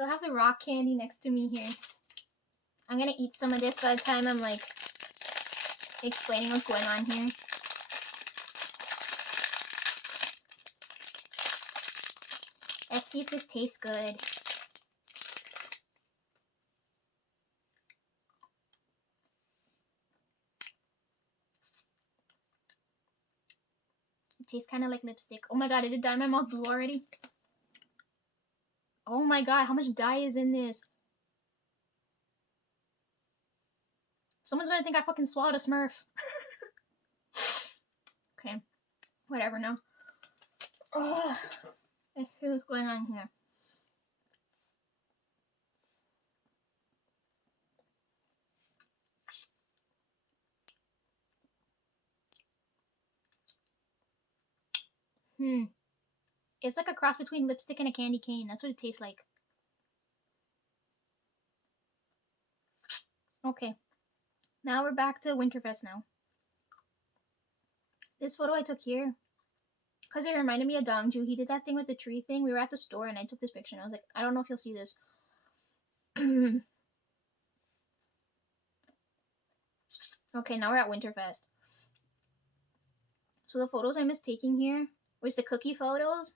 still have the rock candy next to me here. I'm gonna eat some of this by the time I'm like explaining what's going on here. Let's see if this tastes good. It tastes kind of like lipstick. Oh my god, did it dye my mouth blue already? Oh my god, how much dye is in this? Someone's gonna think I fucking swallowed a Smurf. Okay, whatever now. Oh, let's see what's going on here. It's like a cross between lipstick and a candy cane. That's what it tastes like. Okay, now we're back to Winterfest now. This photo I took here, because it reminded me of Dongju. He did that thing with the tree thing. We were at the store and I took this picture and I was like, I don't know if you'll see this. Okay, now we're at Winterfest. So the photos I missed taking here was the cookie photos.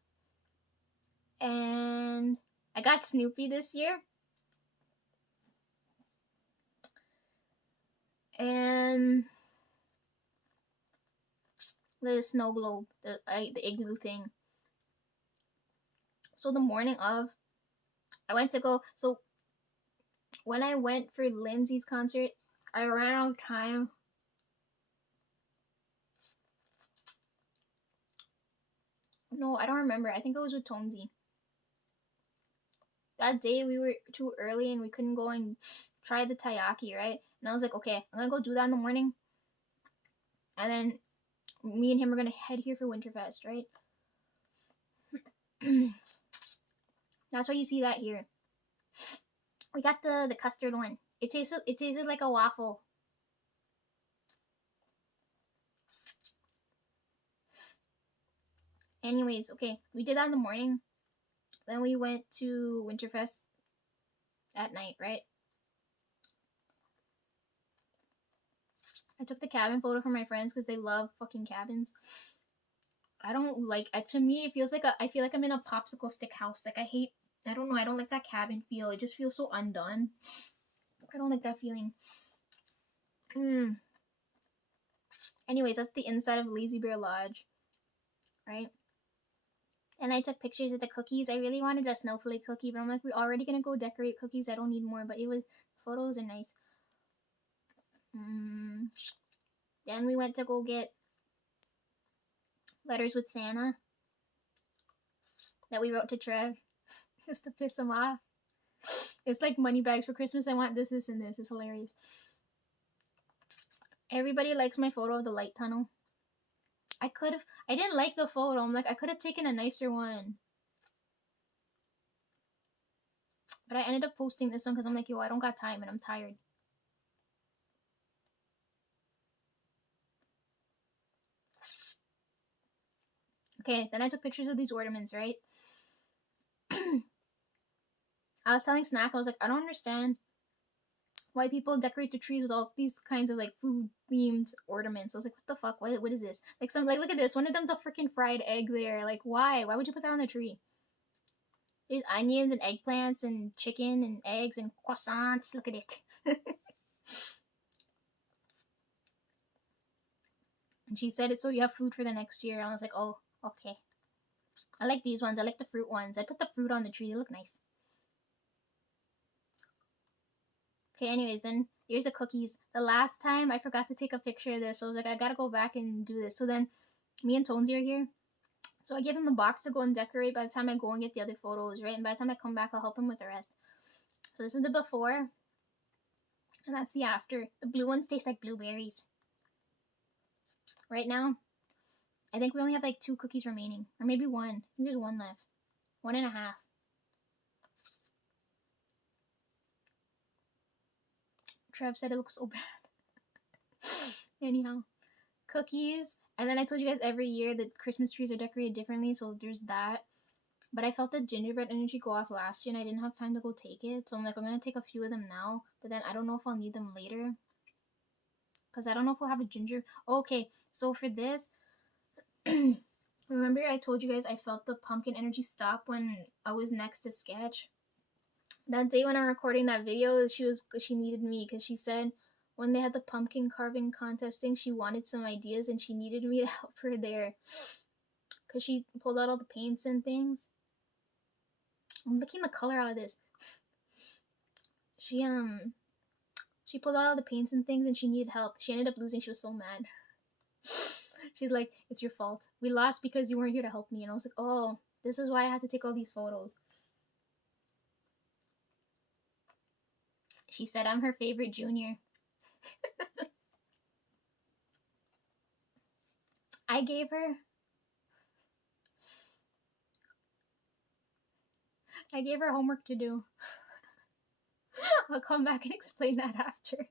And I got Snoopy this year. And the snow globe, the igloo thing. So the morning of, I went to go, so when I went for Lindsay's concert, I ran out of time. No, I don't remember. I think it was with Tomsy. That day we were too early and we couldn't go and try the taiyaki, right? And I was like, okay, I'm gonna go do that in the morning. And then me and him are gonna head here for Winterfest, right? That's why you see that here. We got the custard one. It tasted like a waffle. Anyways, okay, we did that in the morning. Then we went to Winterfest at night, right? I took the cabin photo for my friends because they love fucking cabins. I don't like, to me, it feels like I feel like I'm in a popsicle stick house. Like, I don't know, I don't like that cabin feel. It just feels so undone. I don't like that feeling. Anyways, that's the inside of Lazy Bear Lodge, right? And I took pictures of the cookies. I really wanted a snowflake cookie, but I'm like, we're already gonna go decorate cookies. I don't need more, but photos are nice. Then we went to go get letters with Santa that we wrote to Trev just to piss him off. It's like money bags for Christmas. I want this, this, and this. It's hilarious. Everybody likes my photo of the light tunnel. I didn't like the photo. I'm like, I could have taken a nicer one. But I ended up posting this one because I'm like, yo, I don't got time and I'm tired. Okay, then I took pictures of these ornaments, right? I was telling Snack, I was like, I don't understand why people decorate the trees with all these kinds of like food themed ornaments. I was like, what the fuck? What is this? Like look at this. One of them's a freaking fried egg there. Like, why? Why would you put that on the tree? There's onions and eggplants and chicken and eggs and croissants. Look at it. And she said it so you have food for the next year. I was like, oh, okay. I like these ones. I like the fruit ones. I put the fruit on the tree. They look nice. Okay, anyways, then here's the cookies. The last time I forgot to take a picture of this. So I was like, I gotta go back and do this. So then me and Tonesy are here. So I give him the box to go and decorate by the time I go and get the other photos, right? And by the time I come back, I'll help him with the rest. So this is the before. And that's the after. The blue ones taste like blueberries. Right now, I think we only have like 2 cookies remaining. Or maybe 1. I think there's 1 left. 1.5. Trev said it looks so bad. Anyhow, cookies. And then I told you guys every year that Christmas trees are decorated differently. So there's that. But I felt the gingerbread energy go off last year and I didn't have time to go take it. So I'm like, I'm going to take a few of them now. But then I don't know if I'll need them later. Because I don't know if we'll have a ginger. Okay, so for this, remember I told you guys I felt the pumpkin energy stop when I was next to Sketch? That day when I'm recording that video, she needed me because she said when they had the pumpkin carving contest thing, she wanted some ideas and she needed me to help her there because she pulled out all the paints and things. I'm looking the color out of this. She pulled out all the paints and things and she needed help. She ended up losing. She was so mad. She's like, it's your fault. We lost because you weren't here to help me. And I was like, oh, this is why I had to take all these photos. She said I'm her favorite junior. I gave her homework to do. I'll come back and explain that after.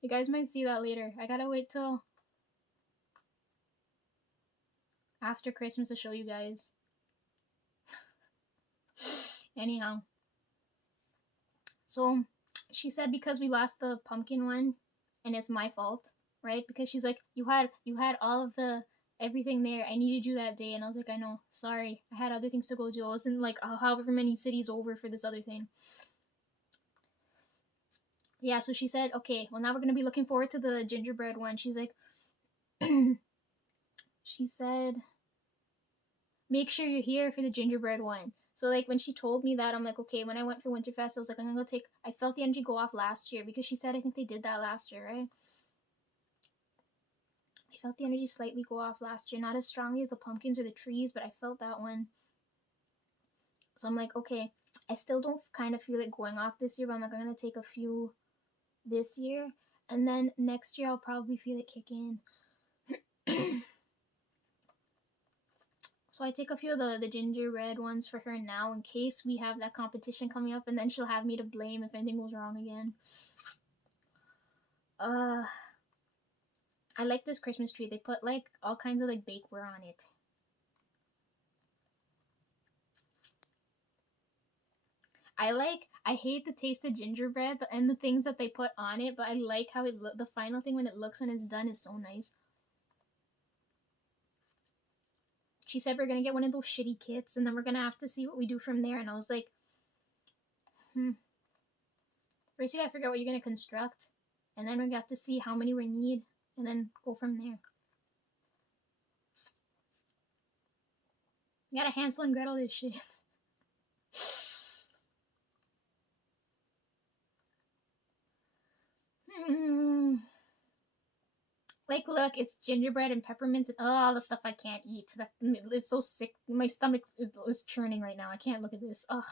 You guys might see that later. I gotta wait till after Christmas to show you guys. Anyhow. So she said because we lost the pumpkin one and it's my fault, right? Because she's like, you had all of the everything there. I needed you that day. And I was like, I know, sorry. I had other things to go do. I wasn't like however many cities over for this other thing. Yeah, so she said, okay, well now we're gonna be looking forward to the gingerbread one. She's like she said, make sure you're here for the gingerbread one. So like when she told me that, I'm like, okay, when I went for Winterfest, I was like, I'm gonna go take, I felt the energy go off last year because she said I think they did that last year, right? I felt the energy slightly go off last year, not as strongly as the pumpkins or the trees, but I felt that one. So I'm like, okay, I still don't kind of feel it going off this year, but I'm like, I'm gonna take a few this year, and then next year I'll probably feel it kick in. So I take a few of the gingerbread ones for her now in case we have that competition coming up, and then she'll have me to blame if anything goes wrong again. I like this Christmas tree. They put like all kinds of like bakeware on it. I hate the taste of gingerbread and the things that they put on it, but I like how it the final thing when it looks when it's done is so nice. She said we're gonna get one of those shitty kits and then we're gonna have to see what we do from there, and I was like, first you gotta figure out what you're gonna construct, and then we have to see how many we need and then go from there. You gotta Hansel and Gretel this shit. Like, look, it's gingerbread and peppermints and all the stuff I can't eat. It's so sick. My stomach is churning right now. I can't look at this. Ugh.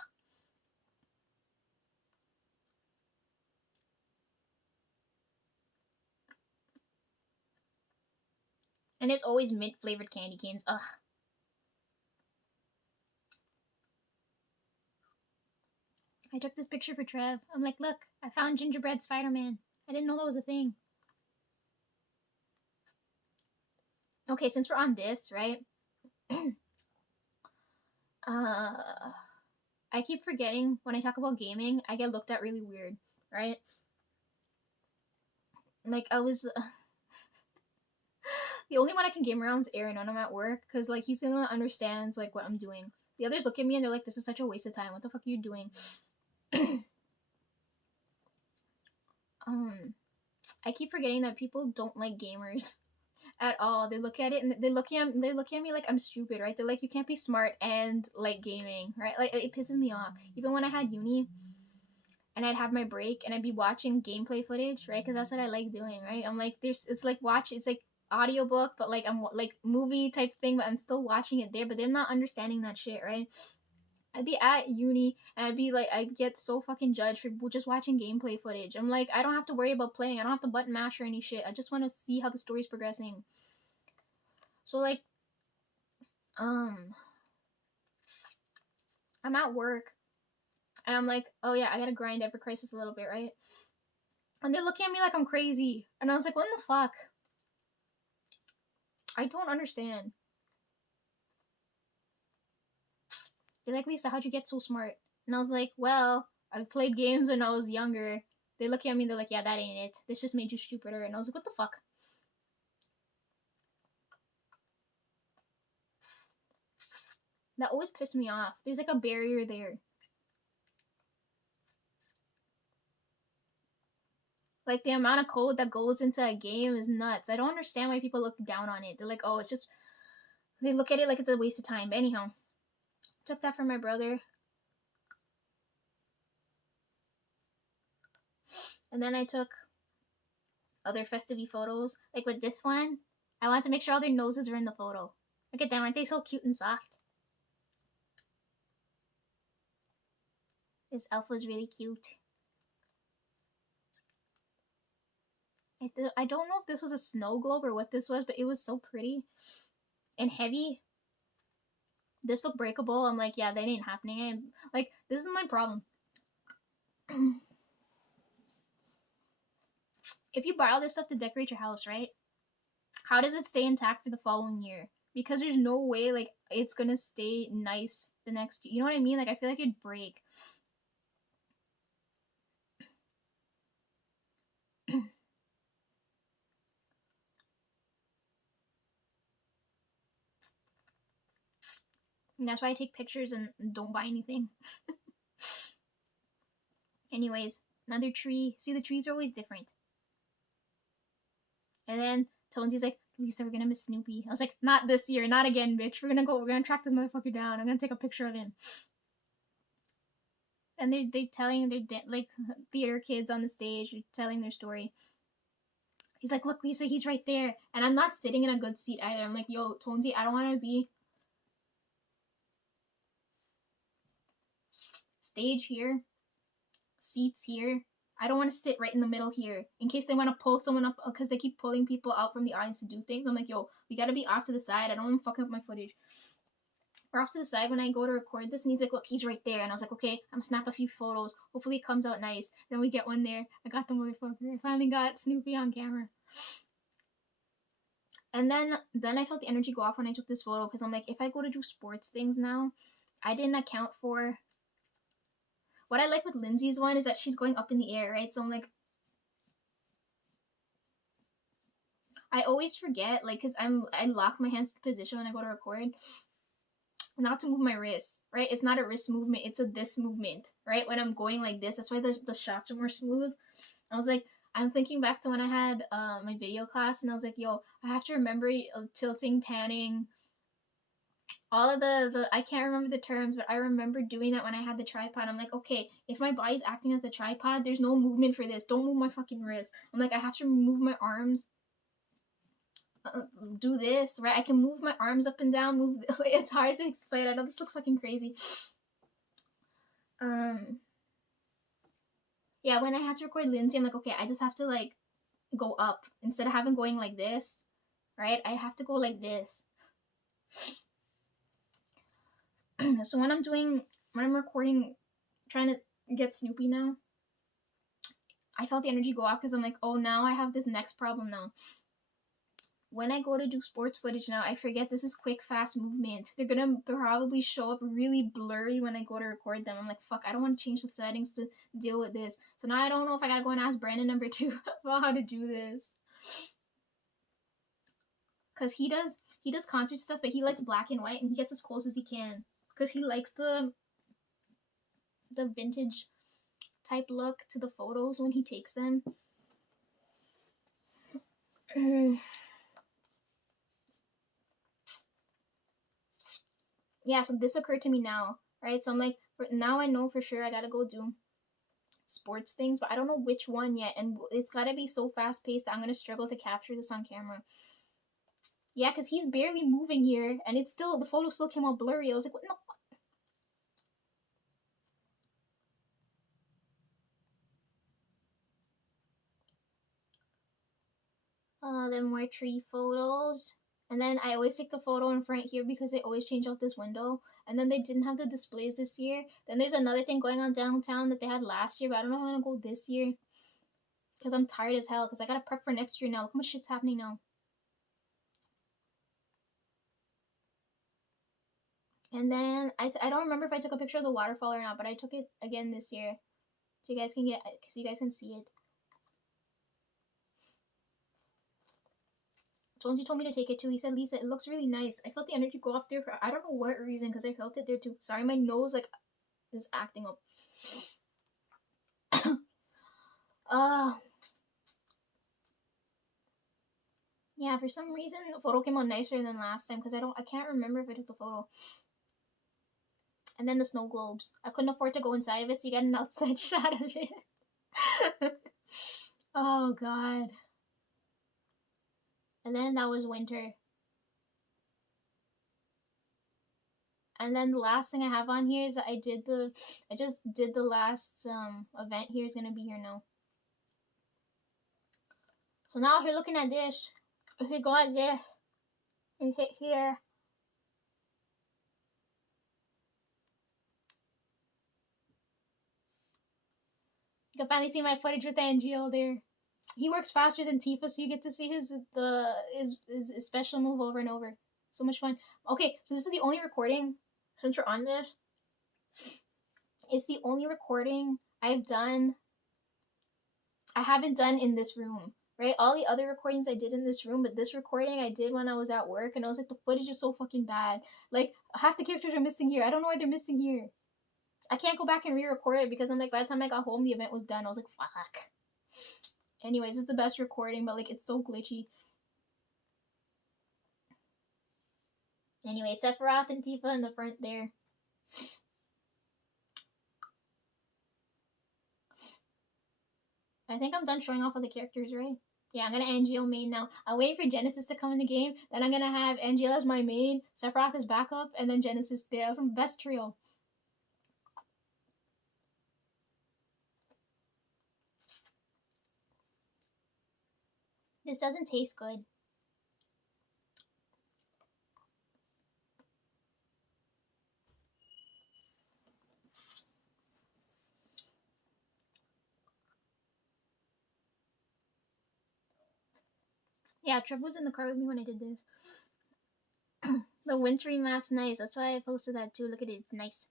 And it's always mint flavored candy canes. Ugh. I took this picture for Trev. I'm like, look, I found gingerbread Spider-Man. I didn't know that was a thing. Okay, since we're on this, right? I keep forgetting when I talk about gaming, I get looked at really weird, right? Like, I was... the only one I can game around is Aaron when I'm at work, because, like, he's the one that understands, like, what I'm doing. The others look at me and they're like, this is such a waste of time. What the fuck are you doing? I keep forgetting that people don't like gamers at all. They look at it and they're looking at me like I'm stupid, right? They're like, you can't be smart and like gaming, right? Like, it pisses me off. Even when I had uni and I'd have my break and I'd be watching gameplay footage, right? Because that's what I like doing, right? I'm like, it's like audiobook, but like I'm like movie type thing, but I'm still watching it there. But they're not understanding that shit, right? I'd be at uni and I'd get so fucking judged for just watching gameplay footage. I'm like, I don't have to worry about playing. I don't have to button mash or any shit. I just want to see how the story's progressing. So like, I'm at work and I'm like, oh yeah, I gotta grind Ever Crisis a little bit, right? And they're looking at me like I'm crazy. And I was like, what in the fuck? I don't understand. They're like, Lisa, how'd you get so smart? And I was like, well, I played games when I was younger. They look at me, they're like, yeah, that ain't it. This just made you stupider. And I was like, what the fuck? That always pissed me off. There's like a barrier there. Like the amount of code that goes into a game is nuts. I don't understand why people look down on it. They're like, oh, it's just, they look at it like it's a waste of time. But anyhow, took that from my brother. And then I took other festive photos. Like with this one, I wanted to make sure all their noses were in the photo. Look at them, aren't they so cute and soft? This elf was really cute. I don't know if this was a snow globe or what this was, but it was so pretty and heavy. This looked breakable. I'm like, yeah, that ain't happening. And like, this is my problem. If you buy all this stuff to decorate your house, right? How does it stay intact for the following year? Because there's no way like it's gonna stay nice the next year. You know what I mean? Like I feel like it'd break. And that's why I take pictures and don't buy anything. Anyways, another tree. See, the trees are always different. And then Tonesy's like, Lisa, we're gonna miss Snoopy. I was like, not this year, not again, bitch. We're gonna track this motherfucker down. I'm gonna take a picture of him. And they're telling their like theater kids on the stage, telling their story. He's like, look, Lisa, he's right there. And I'm not sitting in a good seat either. I'm like, yo, Tonesy, I don't want to be stage here, seats here. I don't want to sit right in the middle here in case they want to pull someone up because they keep pulling people out from the audience to do things. I'm like, yo, we gotta be off to the side. I don't want to fuck up my footage. We're off to the side when I go to record this, and he's like, look, he's right there. And I was like, okay, I'm gonna snap a few photos. Hopefully it comes out nice. Then we get one there. I got the motherfucker. I finally got Snoopy on camera. And then I felt the energy go off when I took this photo because I'm like, if I go to do sports things now, I didn't account for what I like with Lindsay's one is that she's going up in the air, right? So I'm like, I always forget, like, cause I lock my hands to position when I go to record, not to move my wrist, right? It's not a wrist movement; it's a this movement, right? When I'm going like this, that's why the shots are more smooth. I was like, I'm thinking back to when I had my video class, and I was like, yo, I have to remember tilting, panning, all of the I can't remember the terms, but I remember doing that when I had the tripod. I'm like, okay, if my body's acting as the tripod, there's no movement for this. Don't move my fucking wrist. I'm like, I have to move my arms. Do this, right? I can move my arms up and down. Move. It's hard to explain. I know this looks fucking crazy. Yeah, when I had to record Lindsay, I'm like, okay, I just have to like go up instead of having going like this, right? I have to go like this. So when I'm recording, trying to get Snoopy now, I felt the energy go off because I'm like, oh, now I have this next problem now. When I go to do sports footage now, I forget this is quick, fast movement. They're gonna probably show up really blurry when I go to record them. I'm like, fuck, I don't want to change the settings to deal with this. So now I don't know if I gotta go and ask Brandon number 2 about how to do this. Cause he does concert stuff, but he likes black and white, and he gets as close as he can. Cause he likes the vintage type look to the photos when he takes them. Yeah, so this occurred to me now, right? So I'm like, now I know for sure I gotta go do sports things, but I don't know which one yet, and it's gotta be so fast paced that I'm gonna struggle to capture this on camera. Yeah, because he's barely moving here, and it's still, the photo still came out blurry. I was like, what the fuck? Then more tree photos. And then I always take the photo in front here because they always change out this window. And then they didn't have the displays this year. Then there's another thing going on downtown that they had last year, but I don't know how I'm gonna go this year. Because I'm tired as hell, because I gotta prep for next year now. Look how much shit's happening now. And then I don't remember if I took a picture of the waterfall or not, but I took it again this year, so you guys can see it. Jonesy told me to take it too. He said, Lisa, it looks really nice. I felt the energy go off there for I don't know what reason, because I felt it there too. Sorry, my nose like is acting up. uh yeah, for some reason the photo came out nicer than last time, because I can't remember if I took the photo. And then the snow globes. I couldn't afford to go inside of it, so you got an outside shot of it. Oh god. And then that was winter. And then the last thing I have on here is that I just did the last event here is gonna be here now. So now if you're looking at this, if you go at this and hit here, you can finally see my footage with Angel there. He works faster than Tifa, so you get to see his special move over and over. So much fun. Okay, so this is the only recording, since we're on this, it's the only recording I haven't done in this room, right? All the other recordings I did in this room, but this recording I did when I was at work, and I was like, the footage is so fucking bad. Like, half the characters are missing here. I don't know why they're missing here. I can't go back and re-record it, because I'm like, by the time I got home, the event was done. I was like, fuck. Anyways, it's the best recording, but like, it's so glitchy. Anyway, Sephiroth and Tifa in the front there. I think I'm done showing off all the characters, right? Yeah, I'm gonna Angel main now. I'm waiting for Genesis to come in the game. Then I'm gonna have Angela as my main, Sephiroth as backup, and then Genesis there. That's my best trio. This doesn't taste good. Yeah, Trev was in the car with me when I did this. The wintry map's nice. That's why I posted that too. Look at it. It's nice.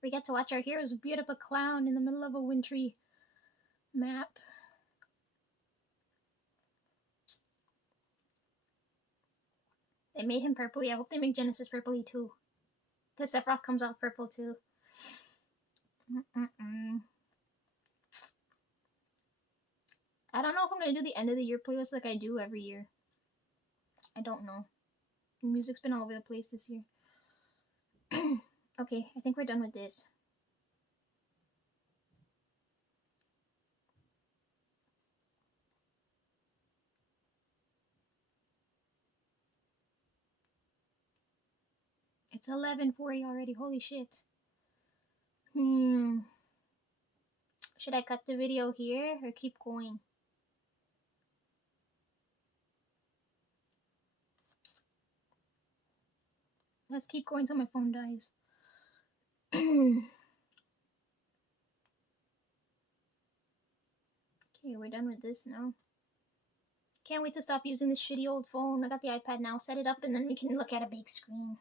We get to watch our heroes beat up a clown in the middle of a wintry map. They made him purpley. I hope they make Genesis purpley too. Because Sephiroth comes off purple too. I don't know if I'm going to do the end of the year playlist like I do every year. I don't know. The music's been all over the place this year. Okay, I think we're done with this. It's 11:40 already. Holy shit. Should I cut the video here or keep going? Let's keep going till my phone dies. Okay, we're done with this now. Can't wait to stop using this shitty old phone. I got the iPad now. Set it up and then we can look at a big screen.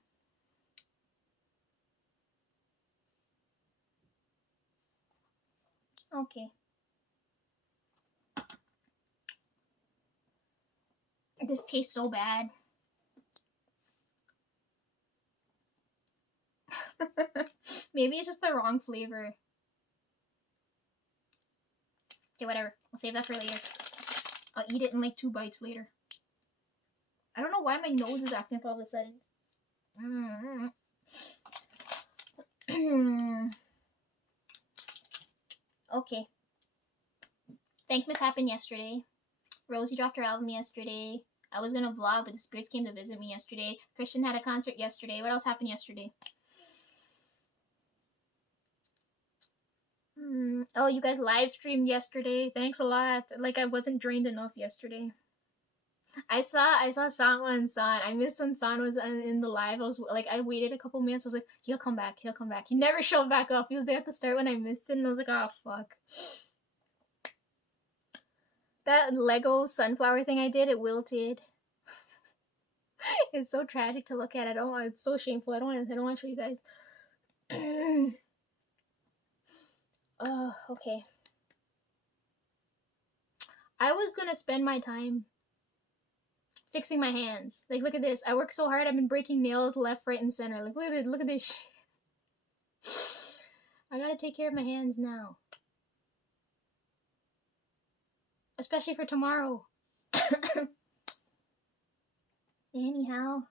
Okay. This tastes so bad. Maybe it's just the wrong flavor. Okay, whatever. I'll save that for later. I'll eat it in like 2 bites later. I don't know why my nose is acting up all of a sudden. Okay. Thankmas happened yesterday. Rosie dropped her album yesterday. I was gonna vlog, but the Spirits came to visit me yesterday. Christian had a concert yesterday. What else happened yesterday? Oh, you guys live streamed yesterday. Thanks a lot. Like, I wasn't drained enough yesterday. I saw San when San. I missed when San was in the live. I was like, I waited a couple minutes. I was like, he'll come back. He'll come back. He never showed back up. He was there at the start when I missed it, and I was like, oh fuck. That Lego sunflower thing I did, it wilted. It's so tragic to look at. I don't want. It's so shameful. I don't want. I don't want to show you guys. Oh, okay. I was gonna spend my time fixing my hands. Like, look at this. I work so hard. I've been breaking nails left, right, and center. Like, look at it. Look at this. I gotta take care of my hands now, especially for tomorrow. Anyhow.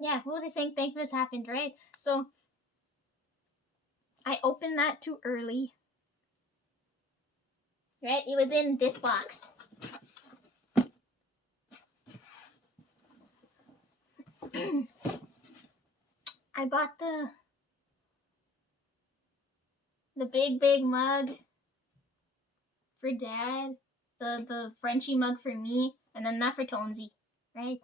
Yeah, what was I saying? Thankfulness happened, right? So I opened that too early. Right? It was in this box. I bought the big mug for Dad, the Frenchie mug for me, and then that for Tonesy, right?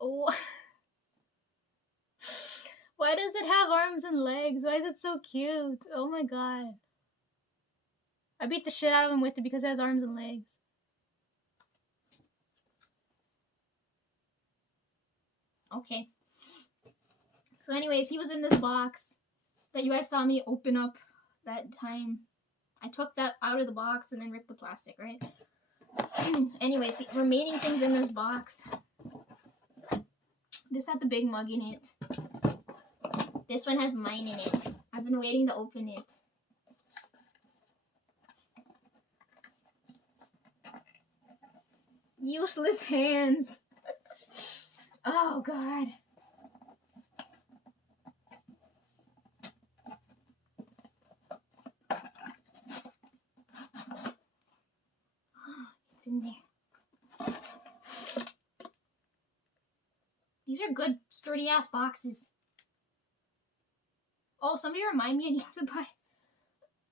Oh. Why does it have arms and legs? Why is it so cute? Oh my god. I beat the shit out of him with it because it has arms and legs. Okay. So anyways, he was in this box that you guys saw me open up that time. I took that out of the box and then ripped the plastic, right? Anyways, the remaining things in this box. This had the big mug in it. This one has mine in it. I've been waiting to open it. Useless hands. Oh god. It's in there. These are good, sturdy ass boxes. Oh, somebody remind me I need to buy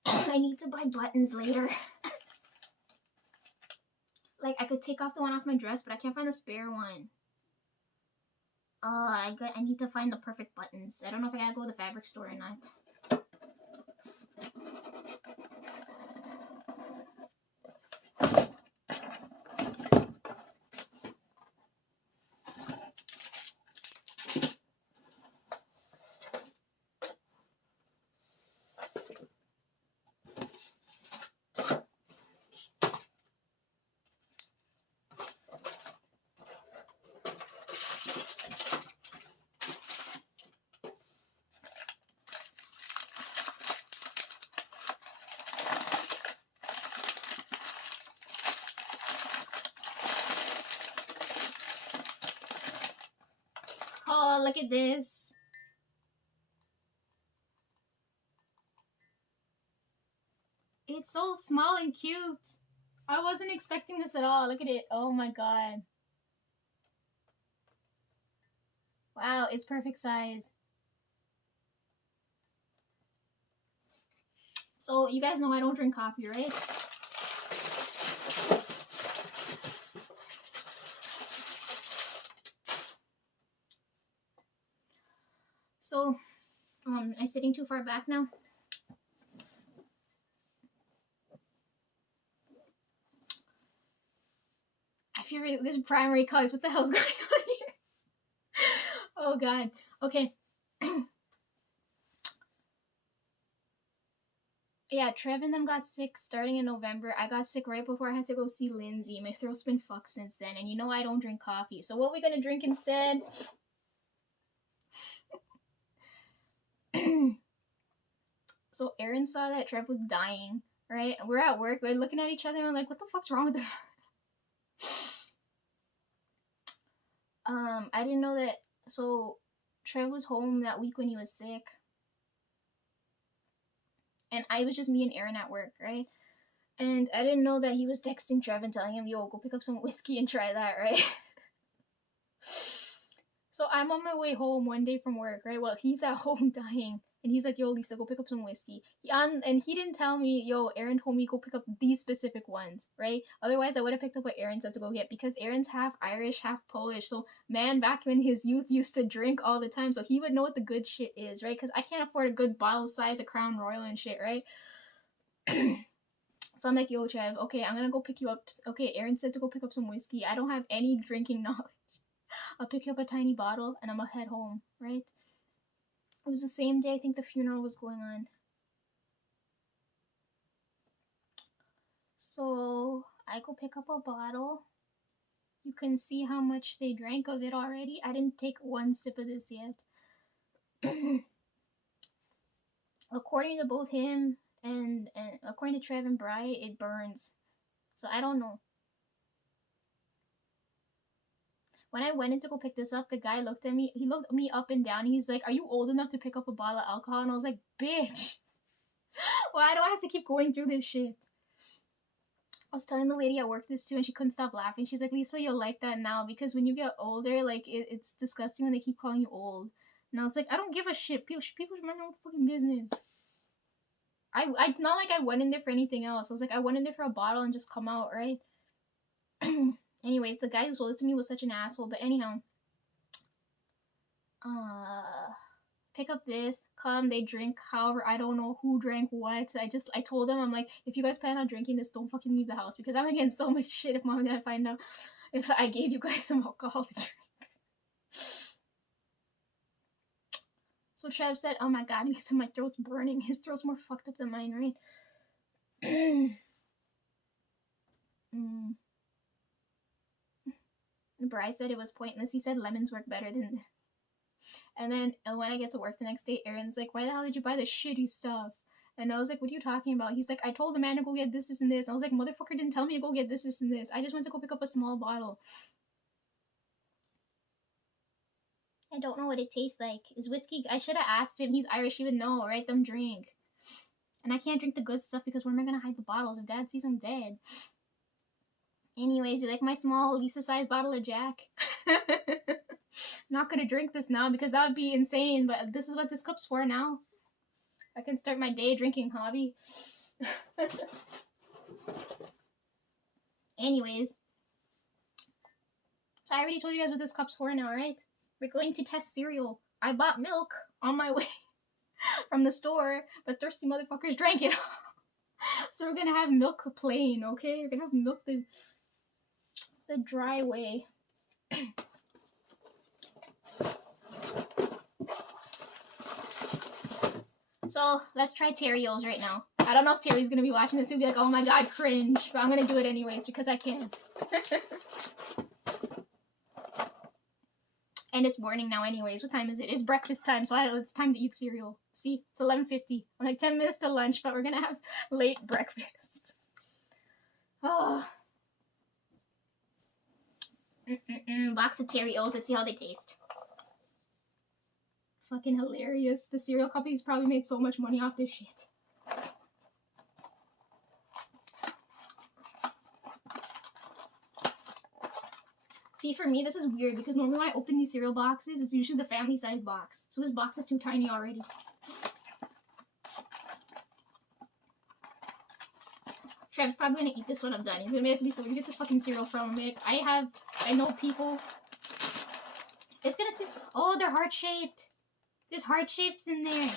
I need to buy buttons later. Like, I could take off the one off my dress, but I can't find the spare one. I need to find the perfect buttons. I don't know if I gotta go to the fabric store or not. Oh, look at this. It's so small and cute. I wasn't expecting this at all. Look at it. Oh my god. Wow, it's perfect size. So, you guys know I don't drink coffee, right? So, am I sitting too far back now? I feel really, this primary colors. What the hell's going on here? Oh god. Okay. Yeah, Trev and them got sick starting in November. I got sick right before I had to go see Lindsay. My throat's been fucked since then, and you know I don't drink coffee. So what are we gonna drink instead? So Aaron saw that Trev was dying, right? We're at work, we're looking at each other, and I'm like, what the fuck's wrong with this? I didn't know that. So Trev was home that week when he was sick. And I was just me and Aaron at work, right? And I didn't know that he was texting Trev and telling him, yo, go pick up some whiskey and try that, right? So I'm on my way home one day from work, right? Well, he's at home dying. And he's like, yo, Lisa, go pick up some whiskey. And he didn't tell me, yo, Aaron told me go pick up these specific ones, right? Otherwise, I would have picked up what Aaron said to go get because Aaron's half Irish, half Polish. So, man, back in his youth, used to drink all the time. So he would know what the good shit is, right? Because I can't afford a good bottle size of Crown Royal and shit, right? So I'm like, yo, Trev, okay, I'm gonna go pick you up. Okay, Aaron said to go pick up some whiskey. I don't have any drinking knowledge. I'll pick you up a tiny bottle and I'm gonna head home, right? It was the same day I think the funeral was going on. So I go pick up a bottle. You can see how much they drank of it already. I didn't take one sip of this yet. According to both him and according to Trev and Bry, it burns. So I don't know. When I went in to go pick this up, the guy looked at me. He looked me up and down. He's like, "Are you old enough to pick up a bottle of alcohol?" And I was like, "Bitch, why do I have to keep going through this shit?" I was telling the lady at work this too, and she couldn't stop laughing. She's like, "Lisa, you'll like that now because when you get older, like it's disgusting when they keep calling you old." And I was like, "I don't give a shit. People should mind their own fucking business." It's not like I went in there for anything else. I was like, I went in there for a bottle and just come out, right? Anyways, the guy who sold this to me was such an asshole. But anyhow, pick up this, come, they drink, however, I don't know who drank what. I told them, I'm like, if you guys plan on drinking this, don't fucking leave the house because I'm gonna get so much shit if mom's gonna find out if I gave you guys some alcohol to drink. So Trev said, oh my god, Lisa, my throat's burning. His throat's more fucked up than mine, right? Bryce said it was pointless. He said lemons work better than this. And then when I get to work the next day, Aaron's like, why the hell did you buy this shitty stuff? And I was like, what are you talking about? He's like, I told the man to go get this, this, and this. I was like, motherfucker didn't tell me to go get this, this, and this. I just went to go pick up a small bottle. I don't know what it tastes like. Is whiskey? I should have asked him. He's Irish. He would know. Write them drink. And I can't drink the good stuff because where am I going to hide the bottles? If Dad sees I'm dead. Anyways, you like my small Lisa-sized bottle of Jack? Not going to drink this now because that would be insane. But this is what this cup's for now. I can start my day drinking hobby. Anyways. So I already told you guys what this cup's for now, right? We're going to test cereal. I bought milk on my way from the store, but thirsty motherfuckers drank it. So we're gonna have milk plain, okay? We're gonna have milk the dry way. So let's try Terrios right now. I don't know if Terry's gonna be watching this. He'll be like, oh my god, cringe. But I'm gonna do it anyways because I can. And it's morning now anyways. What time is it? It's breakfast time, so it's time to eat cereal. See? It's 11:50. I'm like 10 minutes to lunch, but we're gonna have late breakfast. Oh. Box of Terrios. Let's see how they taste. Fucking hilarious. The cereal companies probably made so much money off this shit. See, for me, this is weird because normally when I open these cereal boxes, it's usually the family size box. So this box is too tiny already. Trev's probably gonna eat this when I'm done. He's gonna be like, Lisa, where do you get this fucking cereal from? I'm like, I know people. It's gonna taste, oh, they're heart-shaped. There's heart shapes in there.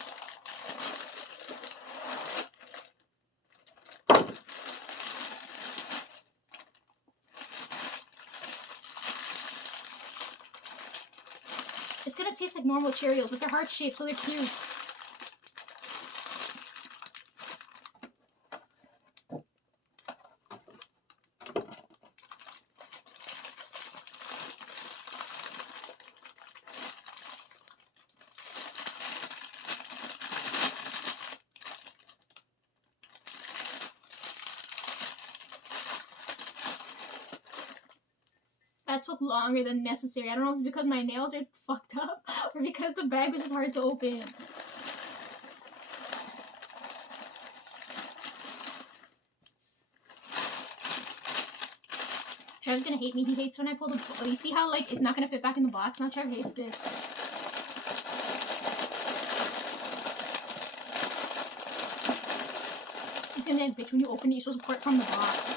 It's gonna taste like normal Cheerios, but they're heart-shaped, so they're cute. That took longer than necessary. I don't know if it's because my nails are fucked up or because the bag was just hard to open. Trevor's gonna hate me. He hates when I pull the... Oh, you see how, like, it's not gonna fit back in the box? Now Trevor hates this. He's gonna be like, bitch, when you open it, you're supposed to pour it from the box.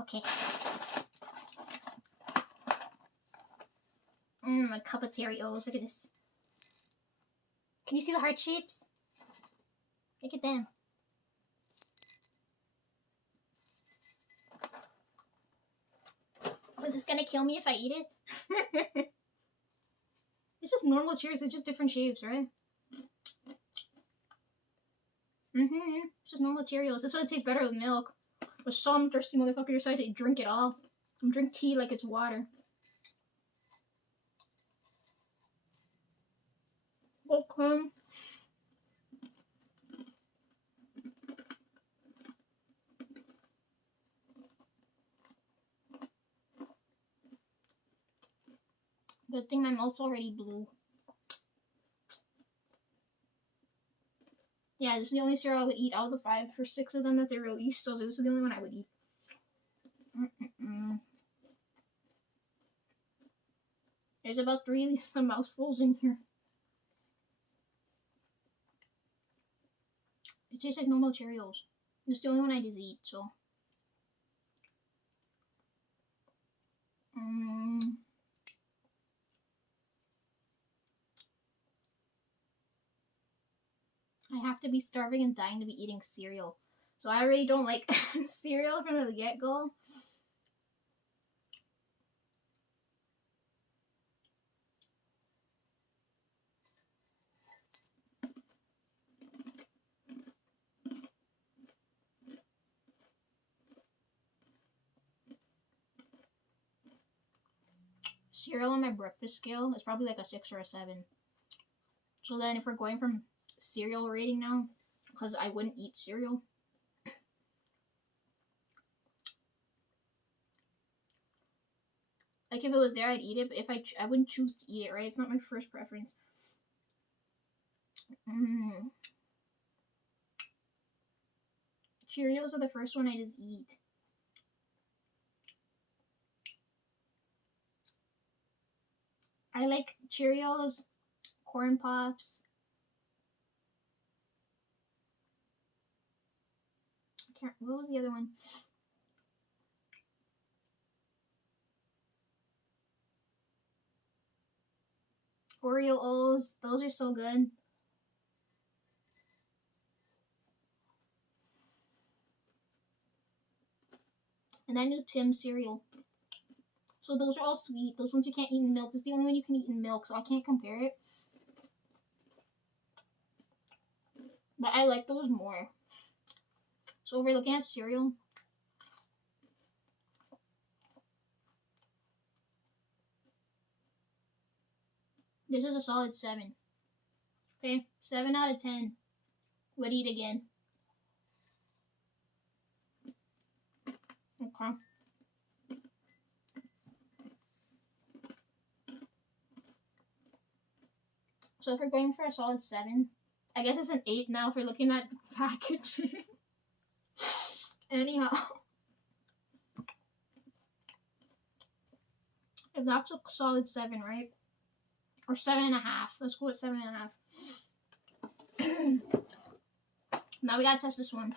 Okay. A cup of Cheerios. Look at this. Can you see the heart shapes? Look at them. Is this gonna kill me if I eat it? It's just normal Cheerios. It's just different shapes, right? It's just normal Cheerios. This one tastes better with milk. But some thirsty motherfucker decided to drink it all. And drink tea like it's water. Okay. Good thing my mouth's already blue. Yeah, this is the only cereal I would eat out of the 5 or 6 of them that they released, so this is the only one I would eat. There's about 3 some mouthfuls in here. It tastes like normal Cheerios. It's the only one I just eat, so. I have to be starving and dying to be eating cereal. So I already don't like cereal from the get-go. Cereal on my breakfast scale is probably like a 6 or a 7. So then if we're going from cereal rating now, because I wouldn't eat cereal. Like if it was there, I'd eat it, but if I wouldn't choose to eat it, right? It's not my first preference. Cheerios are the first one I just eat. I like Cheerios, Corn Pops. What was the other one? Oreo O's. Those are so good. And then new Tim's cereal. So those are all sweet. Those ones you can't eat in milk. This is the only one you can eat in milk, so I can't compare it. But I like those more. So if we're looking at cereal, this is a solid 7. Okay, 7 out of 10. Would eat again. Okay. So if we're going for a solid 7, I guess it's an 8 now if we're looking at packaging. Anyhow. If that's a solid 7, right? Or 7.5. Let's go with 7.5. Now we gotta test this one.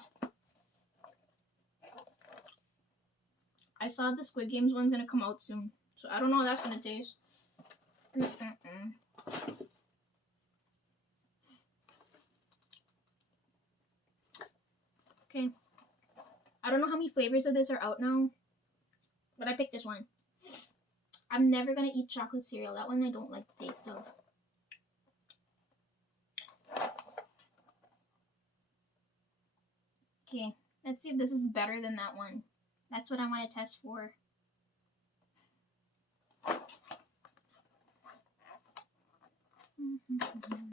I saw the Squid Games one's gonna come out soon. So I don't know how that's gonna taste. Okay. I don't know how many flavors of this are out now. But I picked this one. I'm never gonna eat chocolate cereal. That one I don't like the taste of. Okay, let's see if this is better than that one. That's what I want to test for.